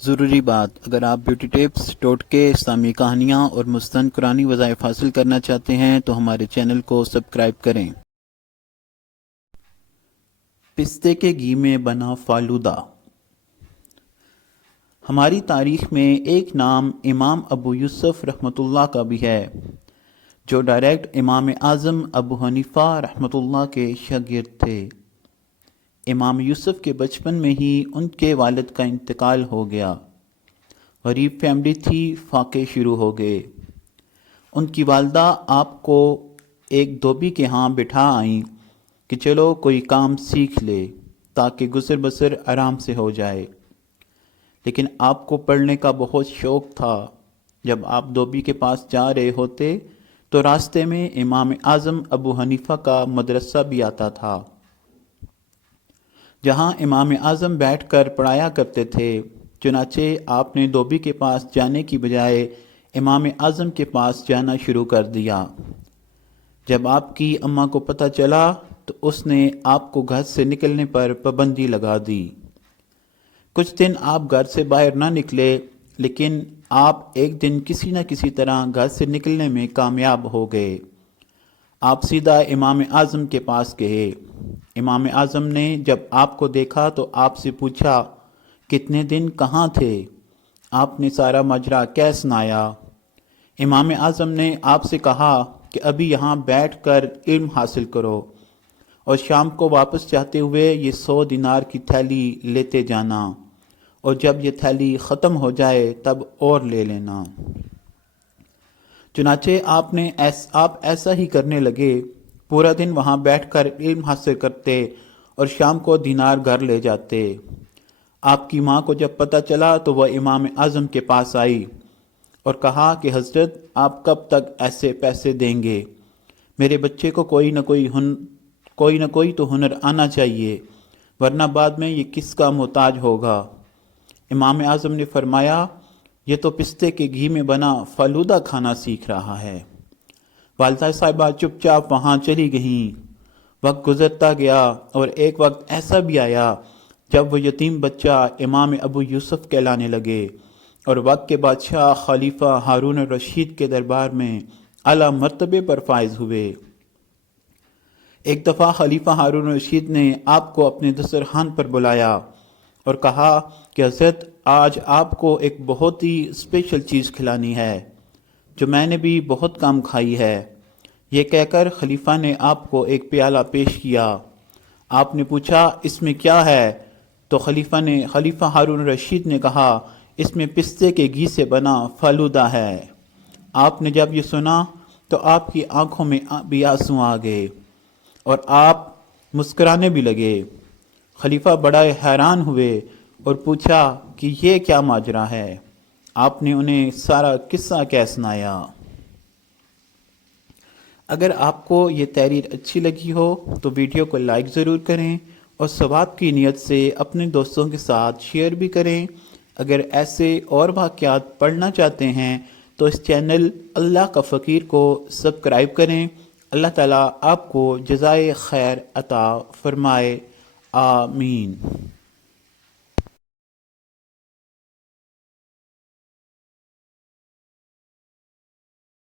ضروری بات، اگر آپ بیوٹی ٹپس، ٹوٹکے، اسلامی کہانیاں اور مستند قرآنی وظائف حاصل کرنا چاہتے ہیں تو ہمارے چینل کو سبسکرائب کریں۔ پستے کے گھی میں بنا فالودہ۔ ہماری تاریخ میں ایک نام امام ابو یوسف رحمۃ اللہ کا بھی ہے، جو ڈائریکٹ امام اعظم ابو حنیفہ رحمۃ اللہ کے شاگرد تھے۔ امام یوسف کے بچپن میں ہی ان کے والد کا انتقال ہو گیا۔ غریب فیملی تھی، فاقے شروع ہو گئے۔ ان کی والدہ آپ کو ایک دھوبی کے ہاں بٹھا آئیں کہ چلو کوئی کام سیکھ لے تاکہ گزر بسر آرام سے ہو جائے۔ لیکن آپ کو پڑھنے کا بہت شوق تھا۔ جب آپ دھوبی کے پاس جا رہے ہوتے تو راستے میں امام اعظم ابو حنیفہ کا مدرسہ بھی آتا تھا، جہاں امام اعظم بیٹھ کر پڑھایا کرتے تھے۔ چنانچہ آپ نے دھوبی کے پاس جانے کی بجائے امام اعظم کے پاس جانا شروع کر دیا۔ جب آپ کی اماں کو پتہ چلا تو اس نے آپ کو گھر سے نکلنے پر پابندی لگا دی۔ کچھ دن آپ گھر سے باہر نہ نکلے، لیکن آپ ایک دن کسی نہ کسی طرح گھر سے نکلنے میں کامیاب ہو گئے۔ آپ سیدھا امام اعظم کے پاس گئے۔ امام اعظم نے جب آپ کو دیکھا تو آپ سے پوچھا، کتنے دن کہاں تھے؟ آپ نے سارا ماجرا کہہ سنایا۔ امام اعظم نے آپ سے کہا کہ ابھی یہاں بیٹھ کر علم حاصل کرو اور شام کو واپس جاتے ہوئے یہ 100 دینار کی تھیلی لیتے جانا، اور جب یہ تھیلی ختم ہو جائے تب اور لے لینا۔ چنانچہ آپ ایسا ہی کرنے لگے، پورا دن وہاں بیٹھ کر علم حاصل کرتے اور شام کو دینار گھر لے جاتے۔ آپ کی ماں کو جب پتہ چلا تو وہ امام اعظم کے پاس آئی اور کہا کہ حضرت، آپ کب تک ایسے پیسے دیں گے؟ میرے بچے کو کوئی نہ کوئی تو ہنر آنا چاہیے، ورنہ بعد میں یہ کس کا محتاج ہوگا؟ امام اعظم نے فرمایا، یہ تو پستے کے گھی میں بنا فالودہ کھانا سیکھ رہا ہے۔ والدہ صاحبہ چپ چاپ وہاں چلی گئیں۔ وقت گزرتا گیا اور ایک وقت ایسا بھی آیا جب وہ یتیم بچہ امام ابو یوسف کہلانے لگے اور وقت کے بادشاہ خلیفہ ہارون الرشید کے دربار میں اعلیٰ مرتبے پر فائز ہوئے۔ ایک دفعہ خلیفہ ہارون الرشید نے آپ کو اپنے دسترخوان پر بلایا اور کہا کہ حضرت، آج آپ کو ایک بہت ہی اسپیشل چیز کھلانی ہے جو میں نے بھی بہت کم کھائی ہے۔ یہ کہہ کر خلیفہ نے آپ کو ایک پیالہ پیش کیا۔ آپ نے پوچھا، اس میں کیا ہے؟ تو خلیفہ ہارون الرشید نے کہا، اس میں پستے کے گھی سے بنا فالودہ ہے۔ آپ نے جب یہ سنا تو آپ کی آنکھوں میں بھی آنسو آ گئے اور آپ مسکرانے بھی لگے۔ خلیفہ بڑا حیران ہوئے اور پوچھا کہ یہ کیا ماجرا ہے؟ آپ نے انہیں سارا قصہ کہہ سنایا۔ اگر آپ کو یہ تحریر اچھی لگی ہو تو ویڈیو کو لائک ضرور کریں اور ثواب کی نیت سے اپنے دوستوں کے ساتھ شیئر بھی کریں۔ اگر ایسے اور واقعات پڑھنا چاہتے ہیں تو اس چینل اللہ کا فقیر کو سبسکرائب کریں۔ اللہ تعالیٰ آپ کو جزائے خیر عطا فرمائے، آمین۔